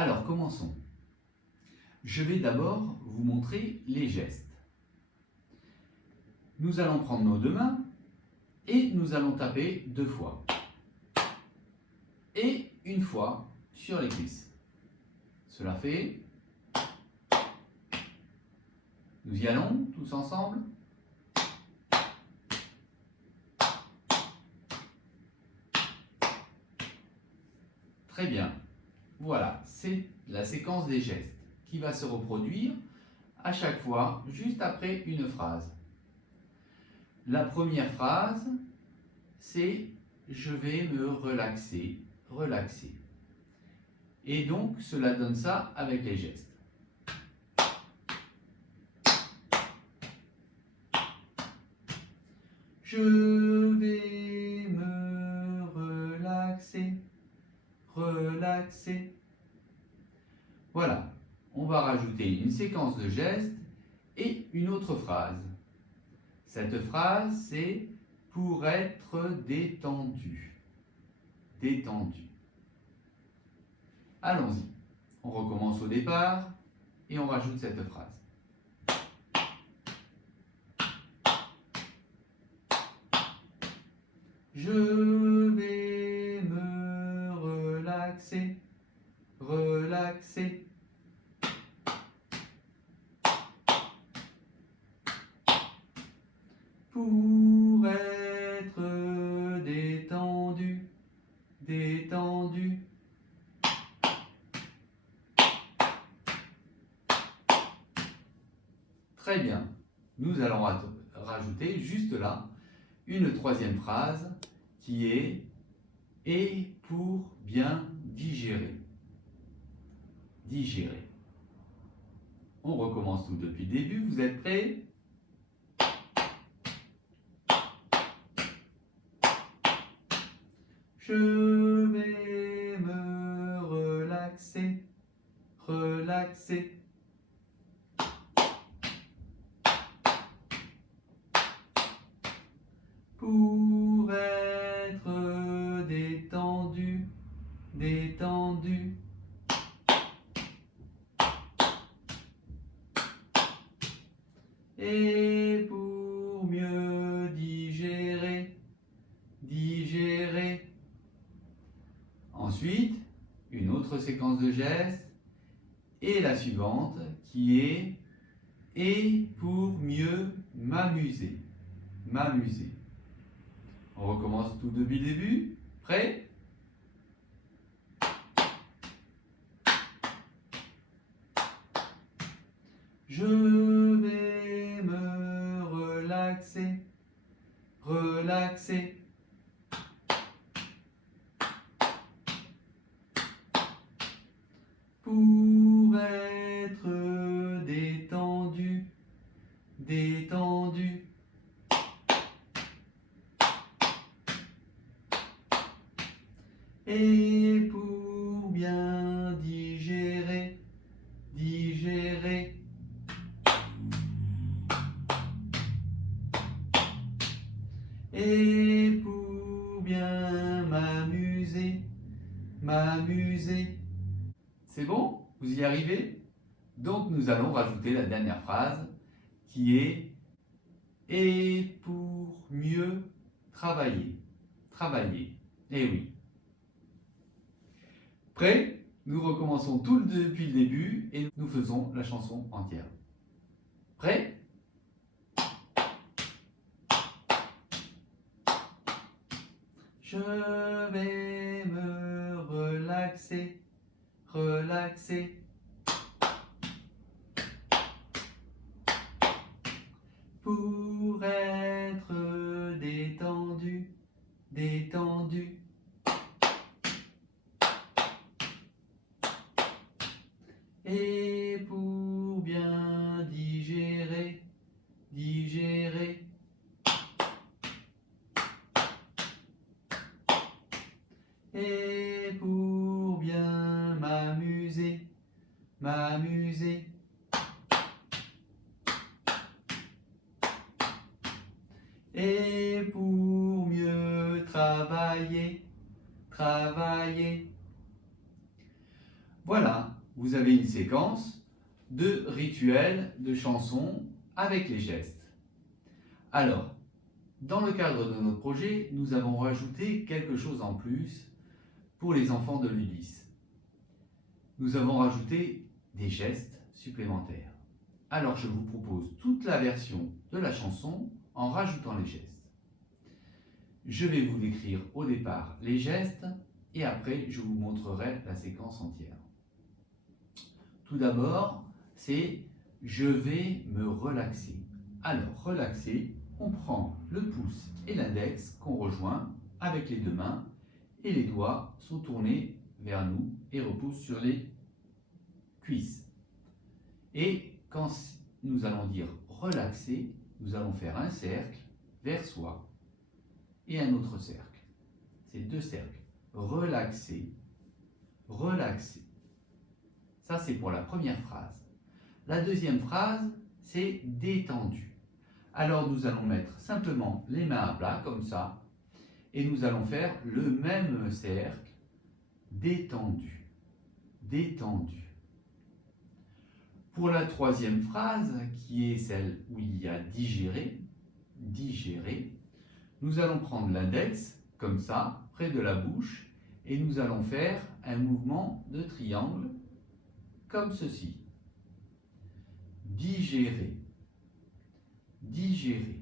Alors, commençons. Je vais d'abord vous montrer les gestes. Nous allons prendre nos deux mains et nous allons taper 2 fois. Et une fois sur les cuisses. Cela fait... Nous y allons tous ensemble. Très bien. Voilà, c'est la séquence des gestes qui va se reproduire à chaque fois, juste après une phrase. La première phrase, c'est « je vais me relaxer, relaxer ». Et donc, cela donne ça avec les gestes. Je vais me relaxer, relaxer. Voilà, on va rajouter une séquence de gestes et une autre phrase. Cette phrase, c'est « pour être détendu ». Détendu. Allons-y. On recommence au départ et on rajoute cette phrase. Je vais me relaxer, relaxer. Pour être détendu, détendu. Très bien. Nous allons rajouter juste là une troisième phrase qui est « et pour bien digérer ». Digérer. On recommence tout depuis le début. Vous êtes prêts ? Je vais me relaxer, relaxer. Pour être détendu, détendu. Et pour mieux digérer, digérer. Ensuite, une autre séquence de gestes et la suivante qui est « et pour mieux m'amuser, m'amuser ». On recommence tout depuis le début. Prêt ? Je vais me relaxer, relaxer. Pour être détendu, détendu. Et pour bien digérer, digérer. Et pour bien m'amuser, m'amuser. C'est bon? Vous y arrivez? Donc nous allons rajouter la dernière phrase qui est « et pour mieux travailler, travailler ». Eh oui. Prêt? Nous recommençons tout depuis le début et nous faisons la chanson entière. Prêt? Je vais me relaxer, relaxer. Pour être détendu, détendu. Et pour bien digérer, digérer. Et pour bien m'amuser, m'amuser. Et pour mieux travailler, travailler. Voilà. vous avez une séquence de rituels, de chansons avec les gestes. Alors, dans le cadre de notre projet, nous avons rajouté quelque chose en plus pour les enfants de l'ULIS. Nous avons rajouté des gestes supplémentaires. Alors, je vous propose toute la version de la chanson en rajoutant les gestes. Je vais vous décrire au départ les gestes et après je vous montrerai la séquence entière. Tout d'abord, c'est « je vais me relaxer ». Alors, relaxer, on prend le pouce et l'index qu'on rejoint avec les deux mains et les doigts sont tournés vers nous et reposent sur les cuisses. Et quand nous allons dire relaxer, nous allons faire un cercle vers soi et un autre cercle. C'est deux cercles. Relaxer, relaxer. Ça, c'est pour la première phrase. La deuxième phrase, c'est détendu. Alors, nous allons mettre simplement les mains à plat, comme ça, et nous allons faire le même cercle, détendu, détendu. Pour la troisième phrase, qui est celle où il y a digérer, digérer, nous allons prendre l'index, comme ça, près de la bouche, et nous allons faire un mouvement de triangle, comme ceci. Digérer, digérer.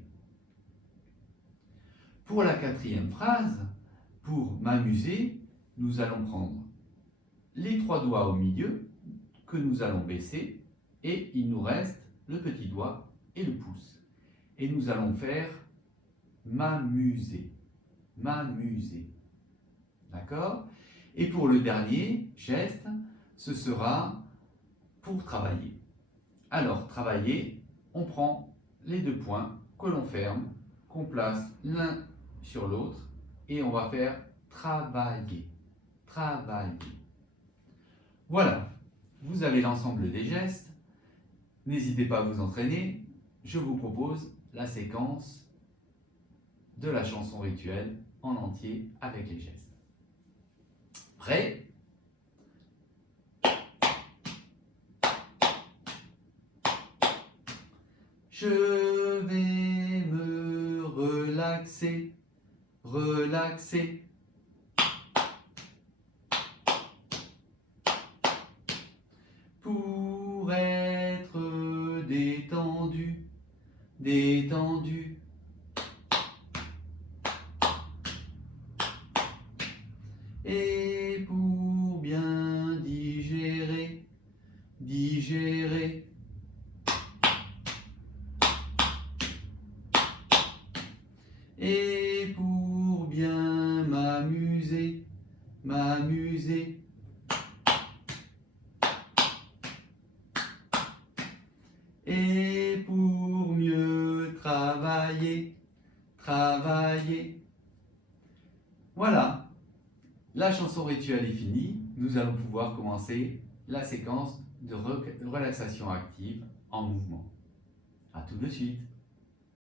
Pour la quatrième phrase, pour m'amuser, nous allons prendre les trois doigts au milieu, que nous allons baisser, et il nous reste le petit doigt et le pouce. Et nous allons faire m'amuser, m'amuser. D'accord? Et pour le dernier geste, ce sera pour travailler. Alors, travailler, on prend les deux poings que l'on ferme, qu'on place l'un sur l'autre, et on va faire travailler, travailler. Voilà, vous avez l'ensemble des gestes. N'hésitez pas à vous entraîner. Je vous propose la séquence de la chanson rituelle en entier avec les gestes. Prêt? Je vais me relaxer, relaxer. Pour être détendu, détendu. Et pour bien digérer, digérer. Et pour bien m'amuser, m'amuser. Et pour mieux travailler, travailler. Voilà, la chanson rituelle est finie. Nous allons pouvoir commencer la séquence de relaxation active en mouvement. À tout de suite.